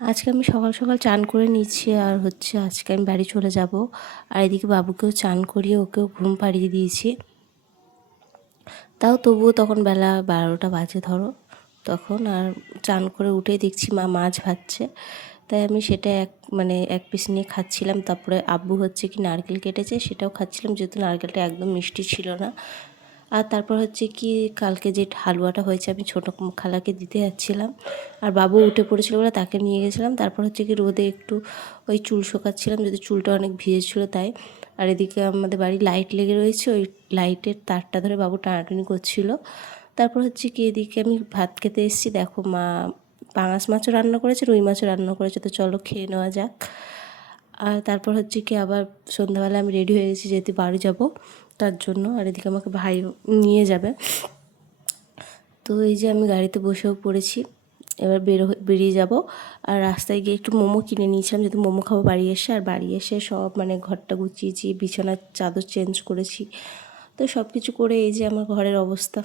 আজকে আমি সকাল সকাল চান করে নিচ্ছি, আর আজকে আমি বাড়ি চলে যাব। আর এদিকে বাবুকেও চান করিয়ে ওকেও ঘুম পাড়িয়ে দিয়েছি। তাও তবুও তখন বেলা 12টা বাজে ধরো তখন। আর চান করে উঠেই দেখছি মা মাছ ভাজছে, তাই আমি সেটা এক পিস নিয়ে খাচ্ছিলাম। তারপরে আব্বু কি নারকেল কেটেছে, সেটাও খাচ্ছিলাম, যেহেতু নারকেলটা একদম মিষ্টি ছিল না। আর তারপর কি কালকে যে হালুয়াটা হয়েছে আমি ছোটো খালাকে দিতে যাচ্ছিলাম, আর বাবু উঠে পড়েছিল বলে তাকে নিয়ে গেছিলাম। তারপর কি রোদে একটু ওই চুল শোকাচ্ছিলাম, যদি চুলটা অনেক ভিজেছিল তাই। আর এদিকে আমাদের বাড়ি লাইট লেগে রয়েছে, ওই লাইটের তারটা ধরে বাবু টানাটানি করছিল। তারপর কি এদিকে আমি ভাত খেতে এসেছি, দেখো মা পাঙাশ মাছও রান্না করেছে, রুই মাছও রান্না করেছে, তো চলো খেয়ে নেওয়া যাক। আর তারপর কি আবার সন্ধ্যাবেলা আমি রেডি হয়ে গেছি, যেহেতু বাড়ি যাব তার জন্য। আর এদিকে আমাকে ভাই নিয়ে যাবে। তো এই যে আমি গাড়িতে বসেও পড়েছি, এবার বেরিয়ে যাব। আর রাস্তায় গিয়ে একটু মোমো কিনে নিয়েছিলাম, যেহেতু মোমো খাবো বাড়ি এসে। আর বাড়ি এসে সব ঘরটা গুছিয়েছি, বিছানার চাদর চেঞ্জ করেছি, তো সব কিছু করে এই যে আমার ঘরের অবস্থা।